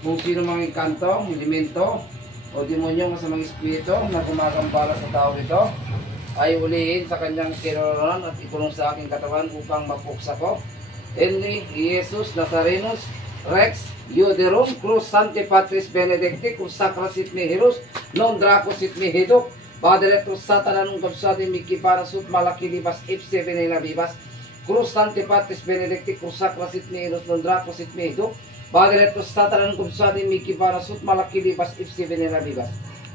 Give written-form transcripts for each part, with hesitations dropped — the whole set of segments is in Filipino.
kung sino mga kantong, elemento, o demonyo masamang espiritu na gumagambala sa tao ito, ay ulihin sa kanyang kinaroroonan at ikulong sa aking katawan upang mapuksa ko. Enli, Jesus Nazarenus, Rex, Iuderum, Cruz Sancti Patris Benedicti, Cruz Sacra Sit Mihiros, Non Draco Sit Mihidok, Padre Cruz Satananum Kapsati Miki Parasut Malaki Libas Ipse Venena Vivas, Cruz Sancti Patris Benedicti, Cruz Sacra Sit Mihiros, Non Draco Sit Mihidok, Padre Cruz Satananum Kapsati Miki Parasut Malaki Libas Ipse Venena Vivas,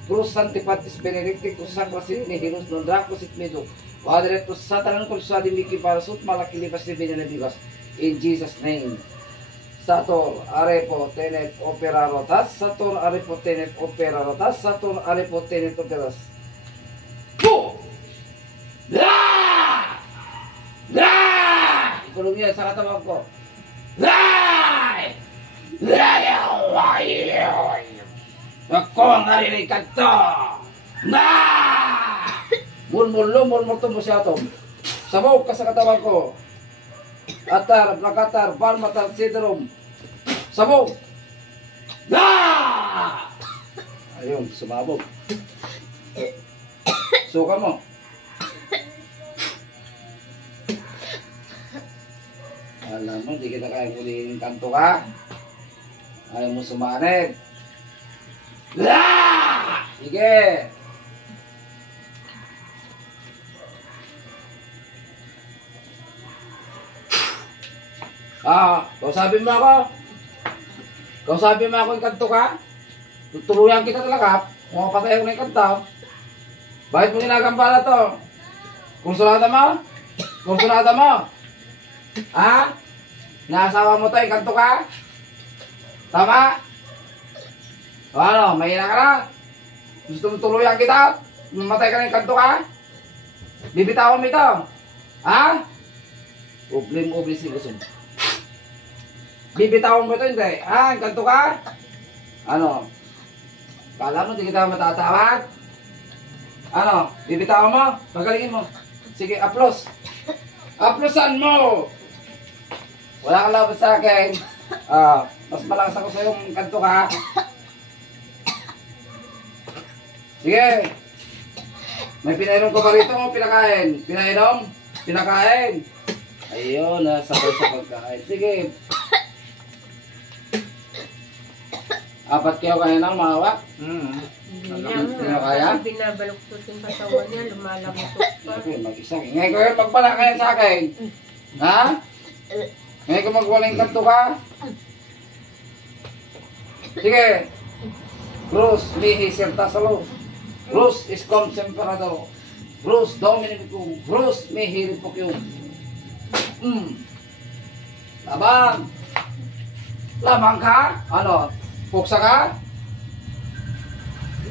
Cruz Sancti Patris Benedicti, Cruz Sacra Sit Mihiros, Non Draco Sit Mihidok, Padre Cruz Satananum Kapsati Miki Parasut Malaki Libas Ipse Venena Vivas. In Jesus' name. Sator arepo tenet operarotas, Sator arepo tenet operarotas, Sator arepo tenet operarotas. Go! La! La! Ikulong niya sa katawan ko. La! Ako ang narinig ka to! Na! Mulmul to mo siya to. Sabog ka sa katawan ko. Atar, plakatar, palmatar, sidrum. Sabog! Na! Ayun, sumabog. Suka mo. Alam mo, di kita kaya kulihin kanto ka. Ayaw mo sumanib. La! Sige! Kausapin mo ako. Kausapin mo ako yung kanto ka. Tutuluyan kita talaga. Kung mapatay ako na yung kanto. Bakit mo ginagambala to? Kung sulata mo? Kung sulata mo? Ha? Naasawa mo to yung kanto ka? Tama? O ano, mahina ka na? Gusto mo tuluyan kita? Mamatay ka na yung kanto ka? Bibitawan mo ito? Ha? Ublim si Kusum. Bibitawan mo ito, hindi. Ah, kanto ka? Ano? Kala mo, di kita matatawag? Ano? Bibitawan mo? Pagalingin mo. Sige, aplos. Aplosan mo! Wala kang labot sa akin. Mas malakas ako sa yung kanto ka. Sige. May pinainom ko ba rito mo? Pinakain. Pinainom? Pinakain. Ayun, sabay sa pagkain. Sige. Apat kayo kanina mahawak? Hindi niya kaya? Kasi binabaluktot yung katawan niya, lumalamutot pa. Okay, mag-isa. Ngayon ko yun, magpala kayo sa akin. Ha? Ngayon ko magwaling kanto ka? Sige. Cruz, mihi, sirta sa luz. Cruz, iscom, semperador. Cruz, dominicum. Cruz, mihi, ripokyum. Labang. Labang ka? Ano? Puksa ka?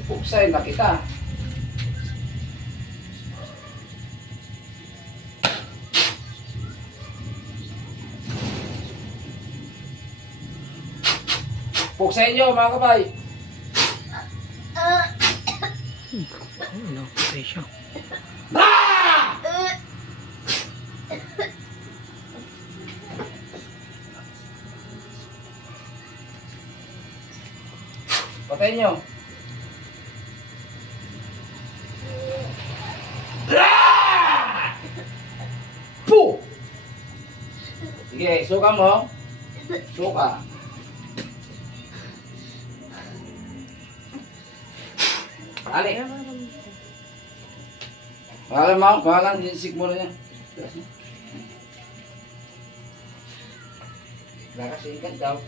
Puksain na kita. Puksain nyo mga kabay. Ano? Presyo. Patayin nyo. Puh! Sige, suka mo. Suka. Ali. Pangalan, jinsik mo na yan. Nakasingkat daw.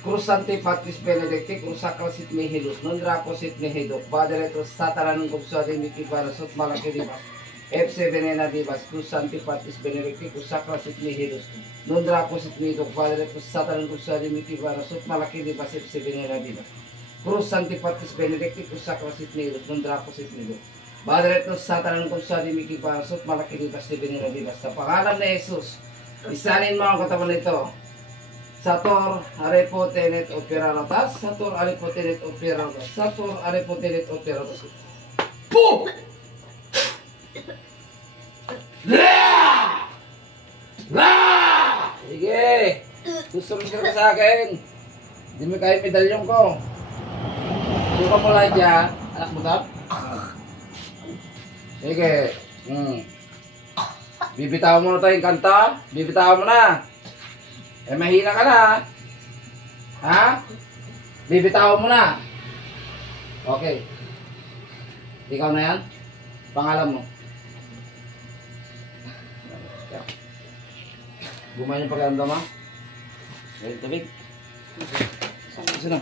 Cruz Sancti Patris Benedicti, Cruz Sacra Sit Mihilos, Non Draco Sit Mihidok, Padre Cruz Satananum Kapsati Miki Parasut Malaki Libas, Epse Venena Vivas, Cruz Sancti Patris Benedicti, Cruz Sacra Sit Mihilos, Non Draco Sit Mihidok, Padre Cruz Satananum Kapsati Miki Parasut Malaki Libas, Epse Venena Vivas, Cruz Sancti Patris Benedicti, Cruz Sacra Sit Mihilos, Non Draco Sit Mihidok, Padre Cruz Satananum Kapsati Miki Parasut Malaki Libas, Epse Venena Vivas. Sa pangalan ni Jesus, isanin mo ang katawan nito. Sator arepo tenet operarotas, Sator arepo tenet operarotas, Sator arepo tenet operarotas. Puh! Sumis ka sa akin. Hindi mo kaya medalyon ko. Suka mo lang dyan. Anak mo tap? Sige. Bibitawan mo na tayong kanta. Bibitawan mo na. Eh, mahina ka na. Ha? Bibitawan mo na. Okay. Ikaw na yan? Pangalan mo. Gumayon yung pag-anda mo. Ngayon, tabig. Sino?